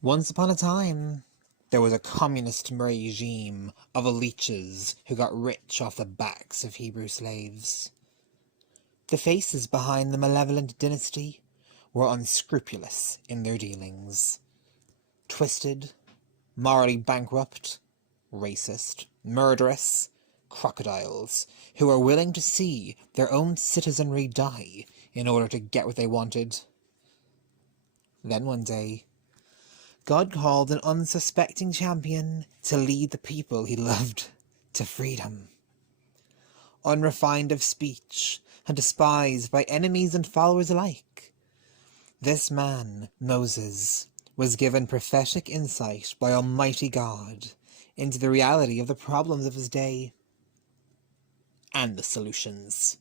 Once upon a time, there was a communist regime of leeches who got rich off the backs of Hebrew slaves. The faces behind the malevolent dynasty were unscrupulous in their dealings. Twisted, morally bankrupt, racist, murderous, crocodiles who were willing to see their own citizenry die in order to get what they wanted. Then one day, God called an unsuspecting champion to lead the people he loved to freedom. Unrefined of speech and despised by enemies and followers alike, this man, Moses, was given prophetic insight by Almighty God into the reality of the problems of his day and the solutions.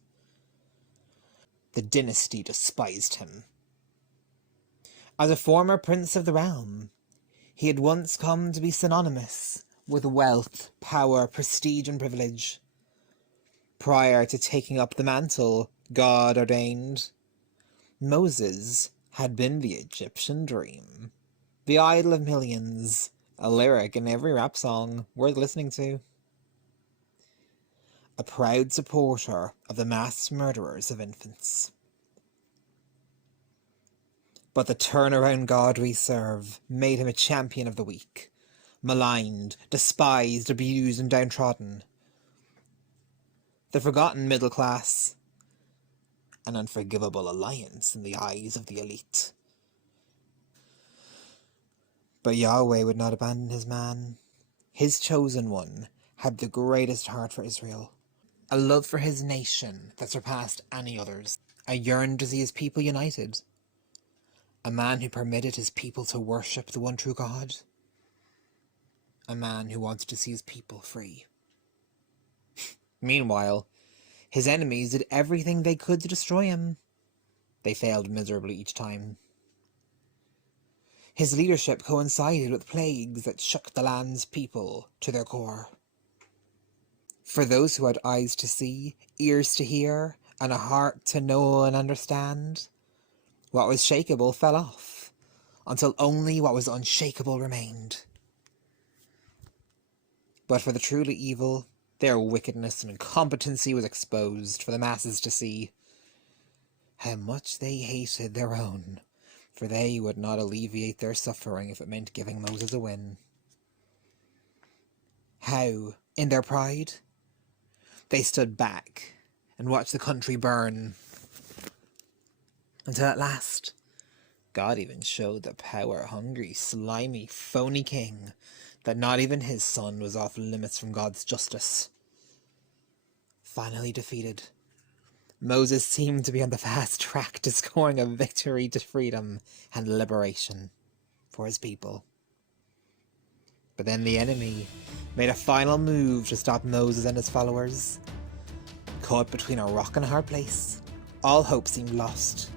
The dynasty despised him. As a former prince of the realm, he had once come to be synonymous with wealth, power, prestige, and privilege. Prior to taking up the mantle God ordained, Moses had been the Egyptian dream, the idol of millions, a lyric in every rap song worth listening to. A proud supporter of the mass murderers of infants. But the turnaround God we serve made him a champion of the weak, maligned, despised, abused, and downtrodden. The forgotten middle class, an unforgivable alliance in the eyes of the elite. But Yahweh would not abandon his man. His chosen one had the greatest heart for Israel, a love for his nation that surpassed any others, a yearn to see his people united, a man who permitted his people to worship the one true God, a man who wanted to see his people free. Meanwhile, his enemies did everything they could to destroy him. They failed miserably each time. His leadership coincided with plagues that shook the land's people to their core. For those who had eyes to see, ears to hear, and a heart to know and understand, what was shakeable fell off, until only what was unshakable remained. But for the truly evil, their wickedness and incompetency was exposed for the masses to see. How much they hated their own, for they would not alleviate their suffering if it meant giving Moses a win. How, in their pride, they stood back and watched the country burn, until at last, God even showed the power-hungry, slimy, phony king that not even his son was off limits from God's justice. Finally defeated, Moses seemed to be on the fast track to scoring a victory to freedom and liberation for his people. But then the enemy made a final move to stop Moses and his followers. Caught between a rock and a hard place, all hope seemed lost.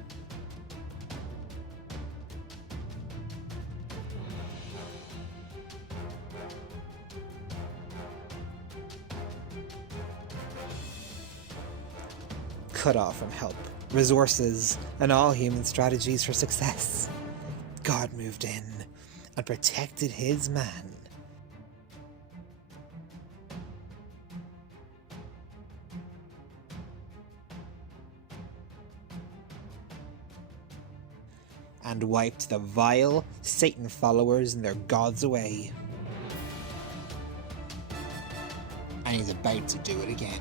Cut off from help, resources, and all human strategies for success, God moved in and protected his man. And wiped the vile Satan followers and their gods away. And he's about to do it again.